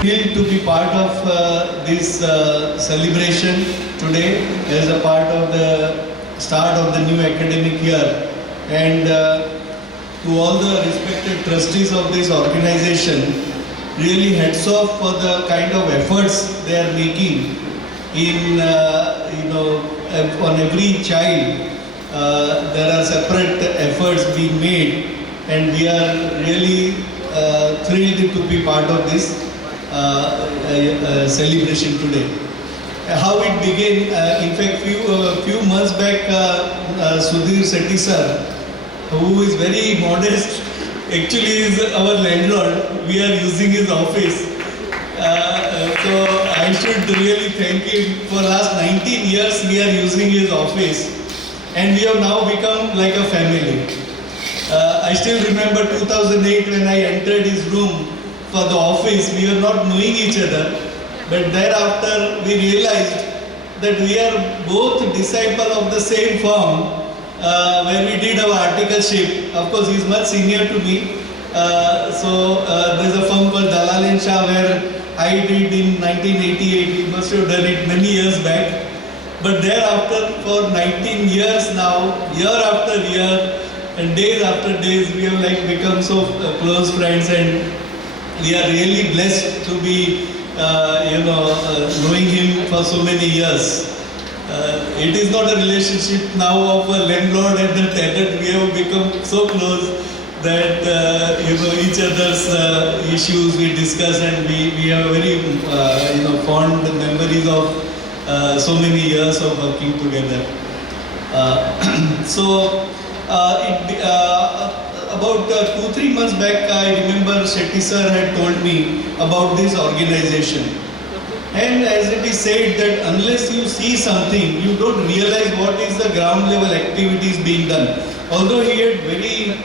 Thrilled to be part of this celebration today as a part of the start of the new academic year, and to all the respected trustees of this organization, really hats off for the kind of efforts they are making in on every child. There are separate efforts being made, and we are really thrilled to be part of this celebration today. How it began, in fact, few months back, Sudhir Sethi sir, who is very modest, actually is our landlord. We are using his office. So I should really thank him. For last 19 years we are using his office, and we have now become like a family. I still remember 2008 when I entered his room for the office. We were not knowing each other, but thereafter we realized that we are both disciples of the same firm where we did our articleship. Of course, he is much senior to me. So there's a firm called Dalal & Shah where I did in 1988. He must have done it many years back. But thereafter, for 19 years now, year after year and days after days, we have like become so close friends, and we are really blessed to be knowing him for so many years. It is not a relationship now of a landlord and a tenant. We have become so close that each other's issues we discuss, and we have very fond memories of so many years of working together. About 2-3 months back, I remember Shetty sir had told me about this organization. And as it is said that unless you see something, you don't realize what is the ground level activities being done. Although he had very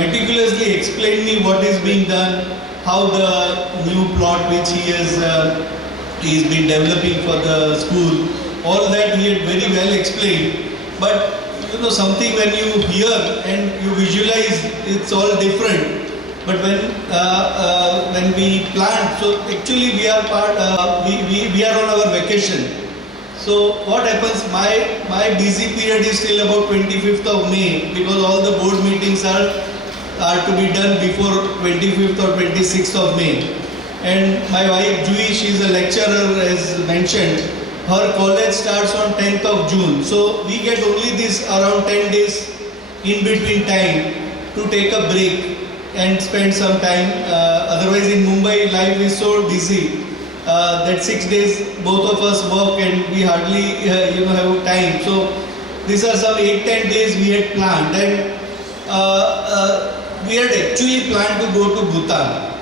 meticulously explained me what is being done, how the new plot which he has been developing for the school, all that he had very well explained. But something when you hear and you visualize, it's all different. But when we plant, so actually we are we are on our vacation. So what happens? My busy period is till about 25th of May, because all the board meetings are to be done before 25th or 26th of May. And my wife Jui, she is a lecturer as mentioned. Her college starts on 10th of June. So we get only this around 10 days in between time to take a break and spend some time. Otherwise in Mumbai life is so busy that 6 days both of us work and we hardly have time. So these are some 8-10 days we had planned, and we had actually planned to go to Bhutan.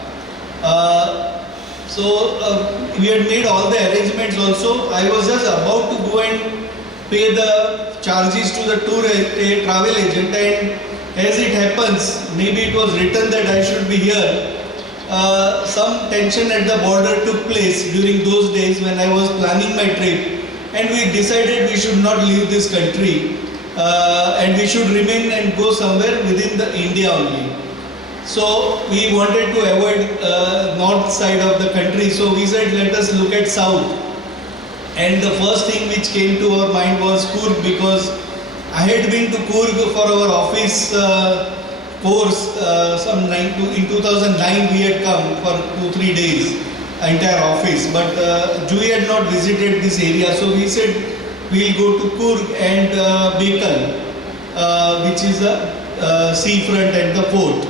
We had made all the arrangements also. I was just about to go and pay the charges to the travel agent, and as it happens, maybe it was written that I should be here. Some tension at the border took place during those days when I was planning my trip, and we decided we should not leave this country and we should remain and go somewhere within the India only. So we wanted to avoid north side of the country, so we said let us look at south. And the first thing which came to our mind was Coorg, because I had been to Coorg for our office course in 2009. We had come for 2-3 days, entire office, but Jui had not visited this area, so we said we'll go to Coorg and Bekal, which is the seafront and the port.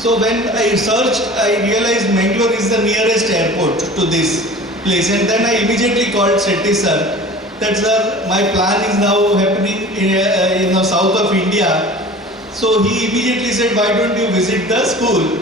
So when I searched, I realized Mangalore is the nearest airport to this place, and then I immediately called Shetty sir that sir, my plan is now happening in the south of India. So he immediately said, why don't you visit the school?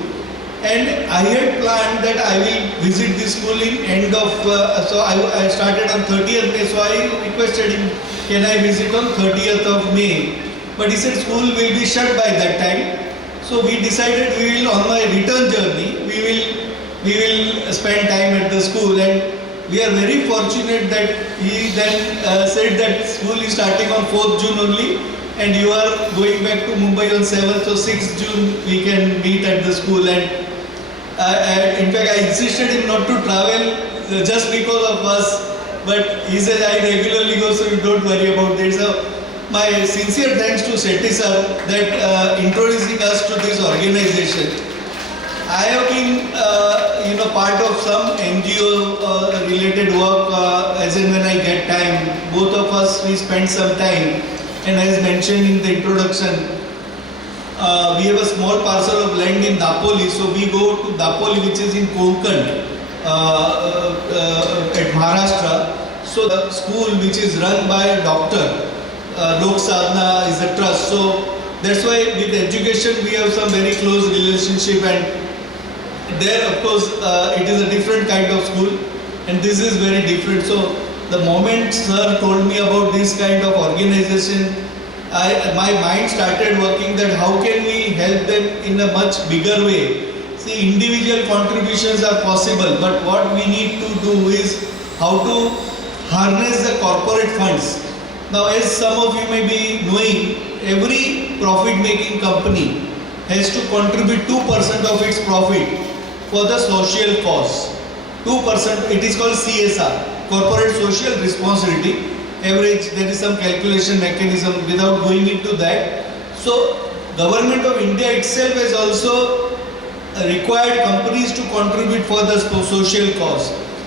And I had planned that I will visit this school in end of, so I started on 30th May, so I requested him, can I visit on 30th of May? But he said school will be shut by that time. So we decided we will, on my return journey, we will spend time at the school, and we are very fortunate that he then said that school is starting on 4th June only, and you are going back to Mumbai on 7th, so 6th June we can meet at the school. And In fact, I insisted him not to travel just because of us. But he said, I regularly go, so you don't worry about it. So my sincere thanks to Shetty sir that introducing us to this organization. I have been, part of some NGO related work as and when I get time. Both of us, we spend some time. And as mentioned in the introduction, we have a small parcel of land in Dapoli. So we go to Dapoli, which is in Konkan, at Maharashtra. So the school, which is run by a doctor, Lok Sadhana is a trust. So that's why with education we have some very close relationship, and there of course it is a different kind of school and this is very different. So the moment sir told me about this kind of organization, my mind started working that how can we help them in a much bigger way. See, individual contributions are possible, but what we need to do is how to harness the corporate funds. Now, as some of you may be knowing, every profit-making company has to contribute 2% of its profit for the social cause. 2%, it is called CSR, Corporate Social Responsibility. Average, there is some calculation mechanism without going into that. So, Government of India itself has also required companies to contribute for the social cause.